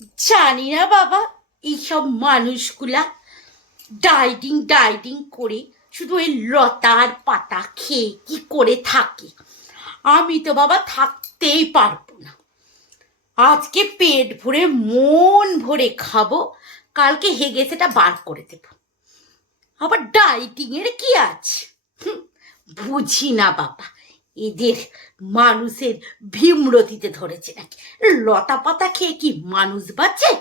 জানি না বাবা, এইসব মানুষগুলা ডাইটিং ডাইটিং করে শুধু ওই লতার পাতা খেয়ে কি করে থাকে। আমি তো বাবা থাকতেই পারব না। আজকে পেট ভরে, মন ভরে খাব, কালকে হেগে সেটা বার করে দেব। আবার ডাইটিং এর কি আছে? বুঝি না বাবা, এদের মানুষের ভীমরতিতে ধরেছে নাকি লতা পাতা খেয়ে কি মানুষ বাঁচে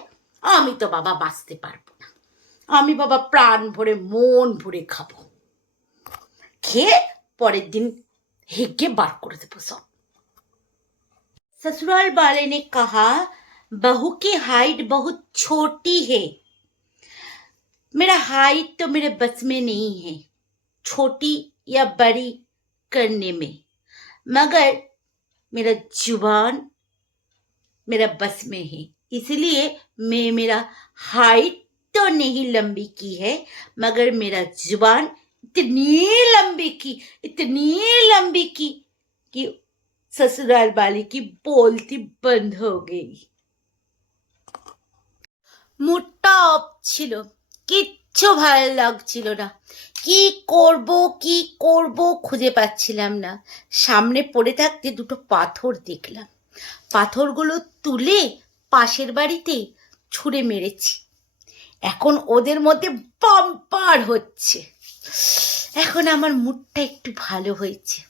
আমি তো বাবা বাঁচতে পারবো না আমি বাবা প্রাণ ভরে মন ভরে খাবো খেয়ে পরের দিন হেগে বার করে দেবো সব ससुराल वाले ने कहा बहू की हाइट बहुत छोटी है मेरा हाइट तो मेरे बस में नहीं है छोटी या बड़ी करने में मगर मेरा ज़ुबान मेरा बस में है। इसलिए मैं मेरा हाइट तो नहीं लंबी की है, मगर मेरा ज़ुबान इतनी लंबी की, इतनी लंबी की कि ससुराल वाली की बोलती बंद हो गई। मोटा ऑप ছিল কিচ্ছু ভালো লাগছিল না। কি করব কি করব খুঁজে পাচ্ছিলাম না। সামনে পড়ে থাকতে দুটো পাথর দেখলাম। পাথরগুলো তুলে পাশের বাড়িতে ছুঁড়ে মেরেছি। এখন ওদের মধ্যে বাম্পার হচ্ছে। এখন আমার মুডটা একটু ভালো হয়েছে।